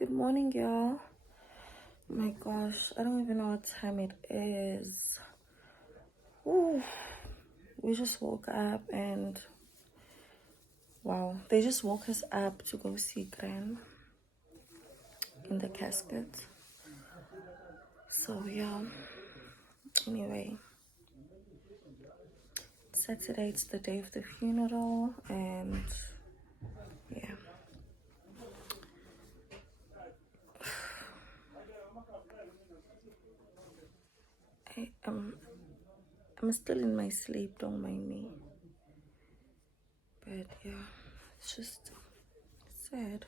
Good morning, y'all. Oh my gosh, I don't even know what time it is. Ooh, we just woke up and wow, they just woke us up to go see Gran in the casket. So yeah, anyway, Saturday, it's the day of the funeral, and yeah. I'm still in my sleep, don't mind me. But yeah, it's just sad.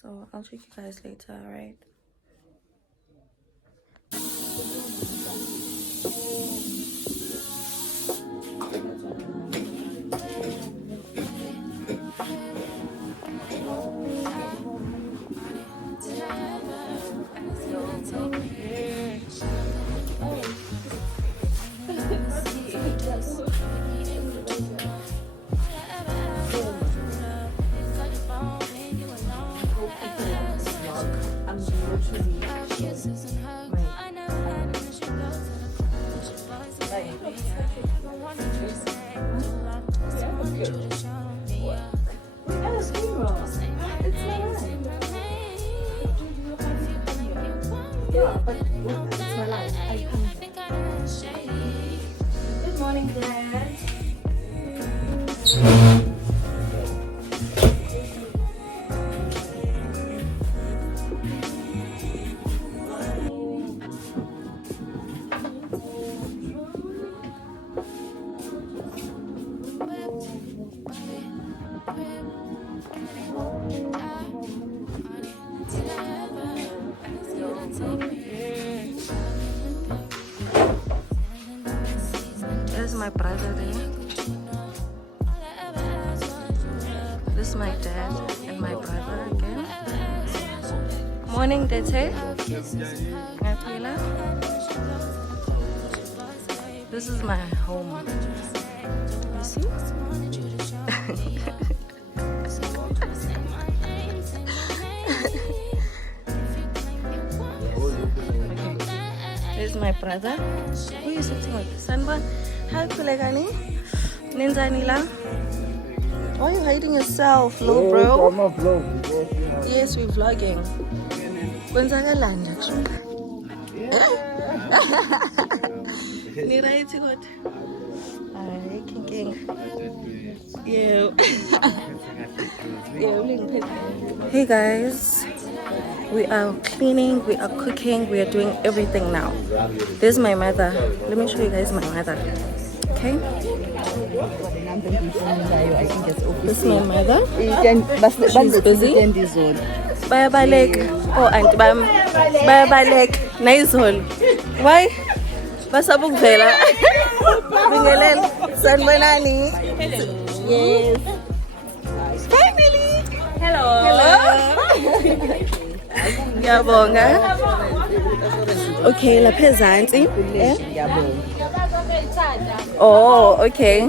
So I'll check you guys later, alright? Good morning, Dad. There's my brother there. This is my dad and my brother again. Morning, Dete. Ngapila. This is my home. You see? This is my brother. Who are you sitting with? Sanba? Hi, Kulegani. Ncediwe. Why are you hiding yourself, little bro? I'm not vlogging. Yes, we're vlogging. Kwenzakalani actually? Ni right good. Ay, king. Yeah. Hey guys, we are cleaning, we are cooking, we are doing everything now. This is my mother. Let me show you guys my mother. Okay. This is my mother. She's busy. Bayabalek. Oh, auntie bam. Bayabalek. Naizol. Why? Basabukvela. Bingelel. Sanbanani. Yes. Finally. Hello. Yabonga. Okay, lapha ezantsi. Oh, okay.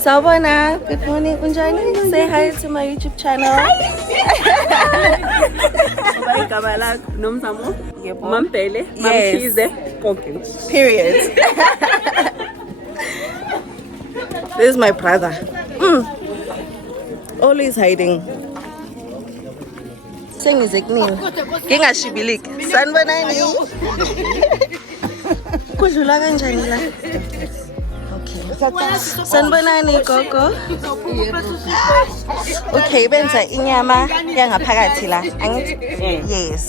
Sawubona. Good morning. Unjani? Say hi to my YouTube channel. Mbhele, Yes. Period. This is my brother. Always hiding. Saying is eknini. Ngingashibiliki. Sanibonani. Kudlula kanjani la? Okay. Sanibonani gogo. Okay, benza inyama yangaphakathi la. Yes.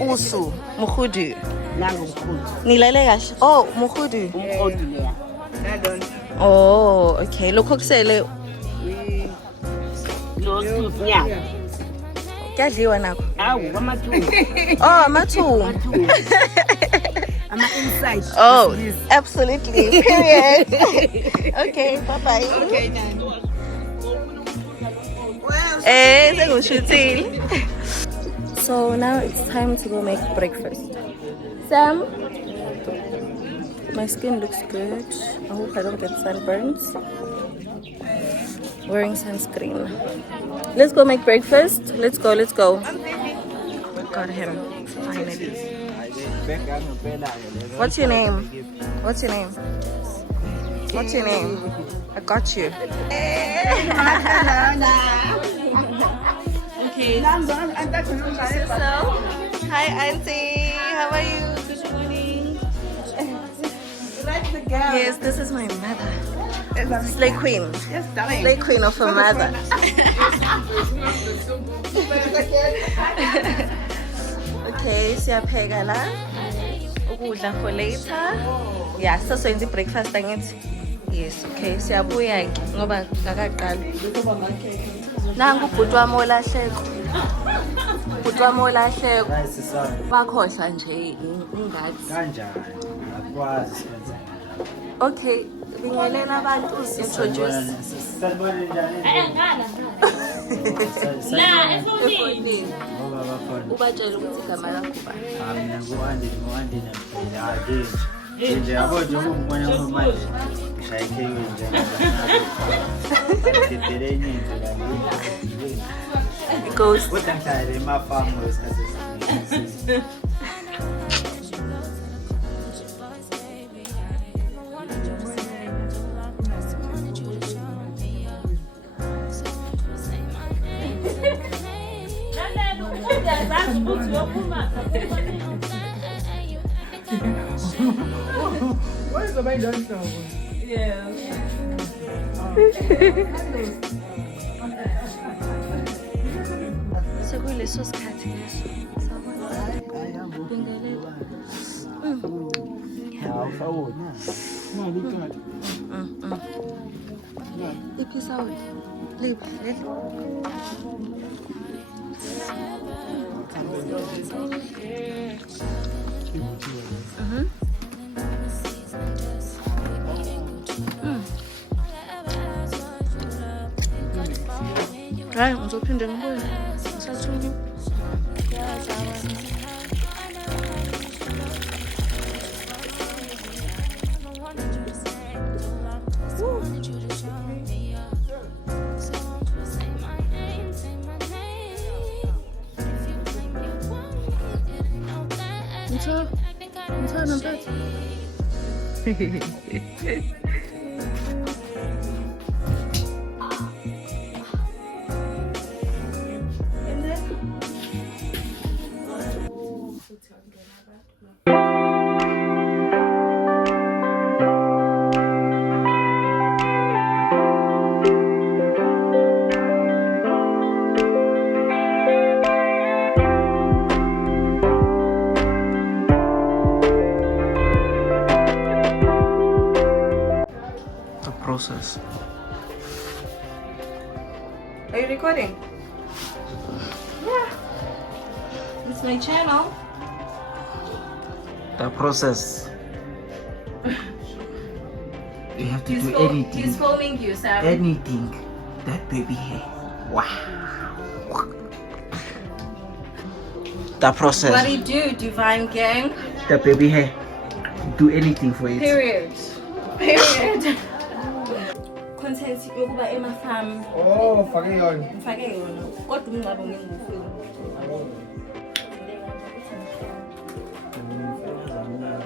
Usu, mukhudu. Nilale kahle. Oh, mukhudu. Oh, okay. Lokho kusele kuyadliwa nakho. Oh, amathumbu. inside. Oh, absolutely. Period. Okay, bye-bye. Okay, so now it's time to go make breakfast. Sam, my skin looks good. I hope I don't get sunburns. wearing sunscreen. Let's go make breakfast. Let's go. Got him finally. What's your name? I got you. Okay. So, hi auntie. How are you? Good morning. Yes, this is my mother. Slay queen. Slay queen of a mother. Okay, siyapheka la. Ukudla for later. Yeah, so yenza breakfast angithi. Yes, okay. Siyabuya ke ngoba ngakaqala. Nangu ubhuti wami olahleko. Bakhohlwa nje ingathi. Kanjani? Akwazi. Okay, bingelela abantu introduce. Sanibona njani? La, efonini. Ngoba bakhona. Ubatshela ukuthi igama lakho ba. Mina ngoandi Mbhele ake. Nje yabo nje umbona manje. Ngishayike nje. Ngidele nje la. Ghost. Kodwa ngihlala emafamu esikhathi. What is the way done now? Yeah. Sekuleso sikhathi leso. Awufawuni. Mali ikati. Iphisa wena. Live. Hayi, ngizophinde ngibuye. Ngisathunye. Ngithana mpethu. Process. Are you recording? Yeah. It's my channel. The process. You have to do anything. He's filming you, Sam. Anything. That baby hair. Wow. The process. What do you do, Divine Gang? The baby hair. Do anything for it. Period. Content yokuba ema-farm. Oh, fake yona. Ngifake yona. Kodwa umngcwabo ngingufilm.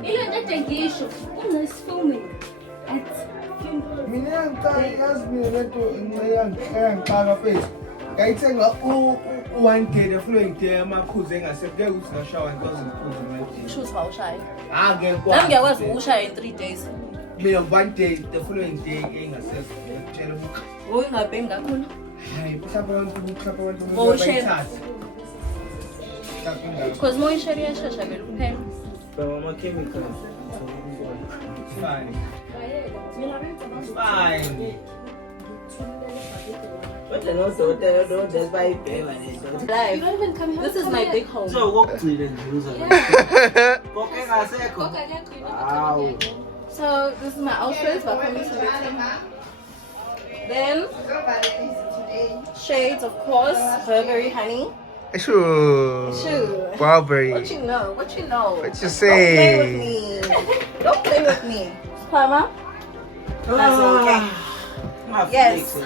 Ile nto ngisho, unesifilming at Mina yazi mina lento engiyangixaka face. Ngayithenga u1 day the following day amakhuzu engasekho ngeke ukuthi ngashawa 1000 khuzu manje. Shoot awushaye. Ngeke Nami kwazi. ngiyakwazi ukushaya in 3 days. Mina 1 day the following day engasekho ngitshela ukuthi Uyingabhengi kakhulu. hayi mhlawumbe abantu Oh, shit. bayithatha. Because more share yashasha vele kuphela. Fine. Fine. Live. This is my big home. So this is my outfit. Then shades, of course, Burberry honey. Sure. Sure. Burberry. What you know? What you know? What you say? Don't play with me. Don't play with me. Palma. That's okay. Yes.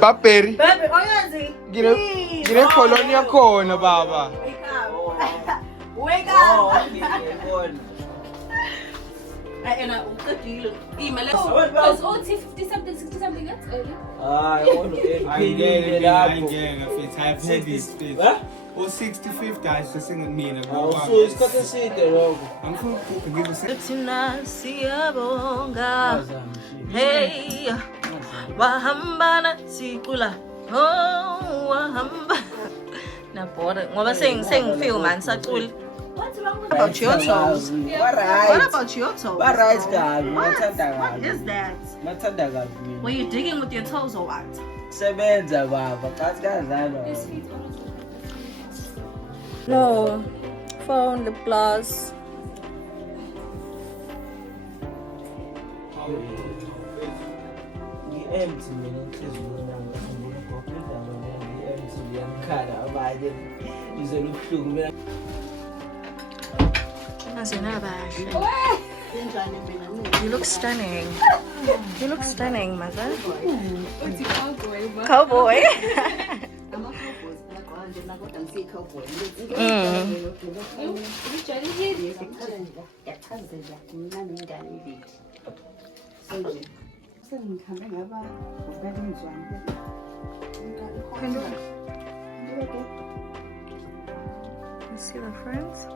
Paperi. Baby, oyazi. Gine colonia khona baba. Wake up. And I email it. Because OT 50 something, 60 something, that's early. I get it. I've heard this. Or 65th, I was singing me. So it's got to see the road. I'm going to give a Tina siyabonga. Hey, wahambana sikula. Oh, wahamba. Na bora. Ngoba sing man sacul. What's wrong with About your toes. What about your toes? What is that? What is that? Matanda. Were you digging with your toes or what? Sebenza baba. his feet? No. Phone, lip gloss. Empty man, You look stunning. You look stunning, mother. What's cowboy? Cowboy. You see the friends?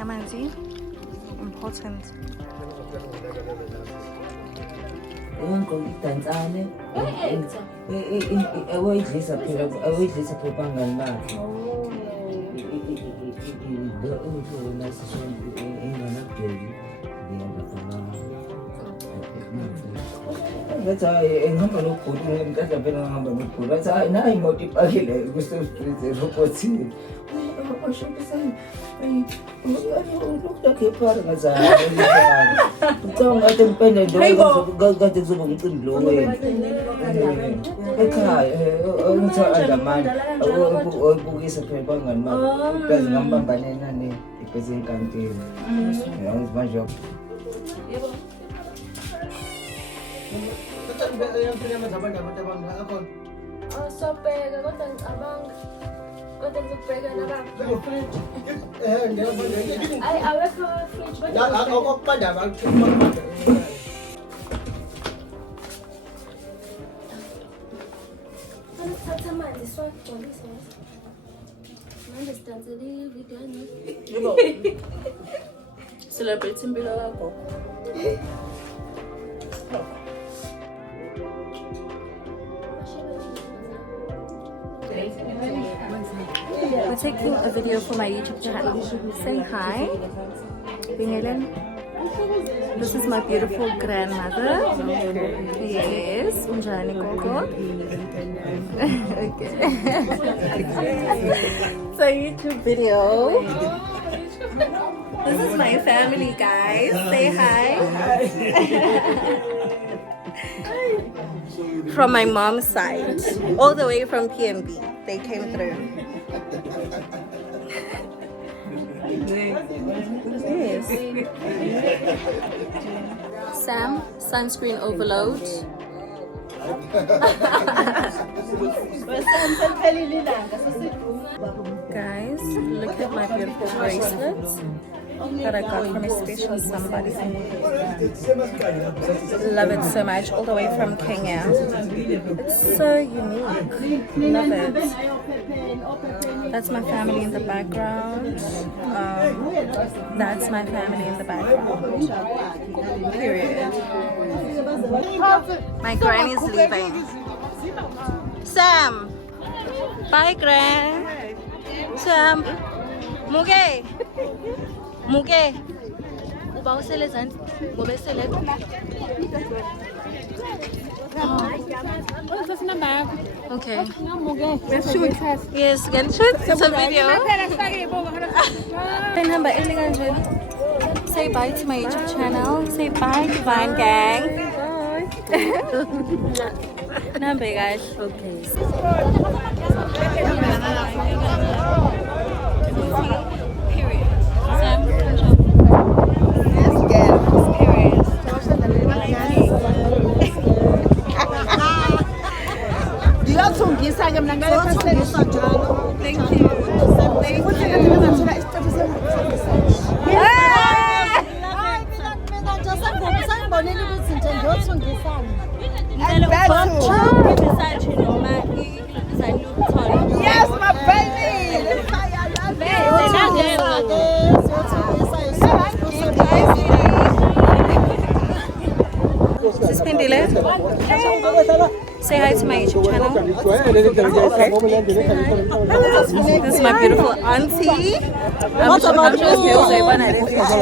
Amanzi. Important. That's why I'm not going to put him that I've been on the pool. That's why now I'm not I should be saying, look like a part of us. Don't let them pen and go to the zoom and blow away. I can't, man. Boogies of paper and mother. There's number banana and a peasant canteen. It's my job. So big, I got an among. What is the break and about? I work for a fridge, but Celebrating below. We're taking a video for my YouTube channel. Say hi, Mbhele. This is my beautiful grandmother. Yes, Ncediwe Gogo. Okay. It's a YouTube video. This is my family, guys. Say hi. From my mom's side, all the way from PMB, they came through. Yes. Sam, sunscreen overload. Guys, look at my beautiful bracelets that I got from a special somebody. Love it so much, all the way from Kenya. It's so unique. Love it. That's my family in the background. That's my family in the background. Period. My granny's leaving. Sam! Bye, Gran! Sam! Muge! Muge! Uba usele zanti? Ngobe sele? Okay. let's shoot. Yes, can shoot. It's a video. Say bye to my YouTube channel. Say bye, Divine Gang. Nambe guys. Okay. Ngiyathungisa ke mina ngeke ngathungisa njalo. Thank you. Futhi ngingathola isiqephu semvumo. Mina nje sengibonile ukuthi nje ngiyothengisana. Yes, my baby. Mbhele. Say hi to my YouTube channel. This is my beautiful auntie. What about me?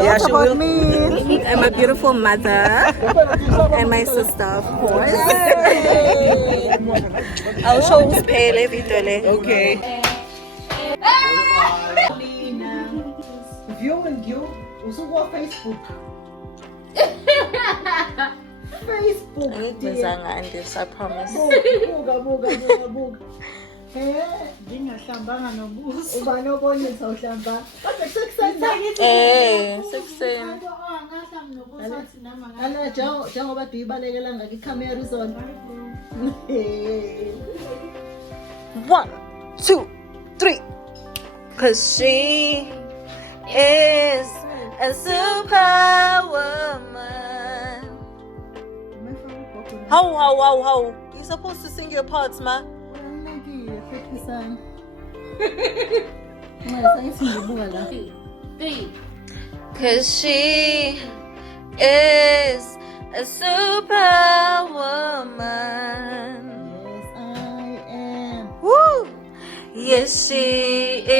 Yeah, she will. And my beautiful mother. And my sister, of course. I'll show Mbhele video. Okay. Viewing you, usuku Facebook. Facebook. I need Mzanga and this, I promise. Buka. Ngingahlambanga nobuso. Ubani obonisa uhlamba. Kodwa sekusenzile. Sekuseni. Ala njengoba duyibalekela ngaka ikhamera izona. 1, 2, 3. 'Cause she is a superwoman. How? You're supposed to sing your parts, ma. Cause she is a superwoman. Yes, I am. Woo! Yes, she is.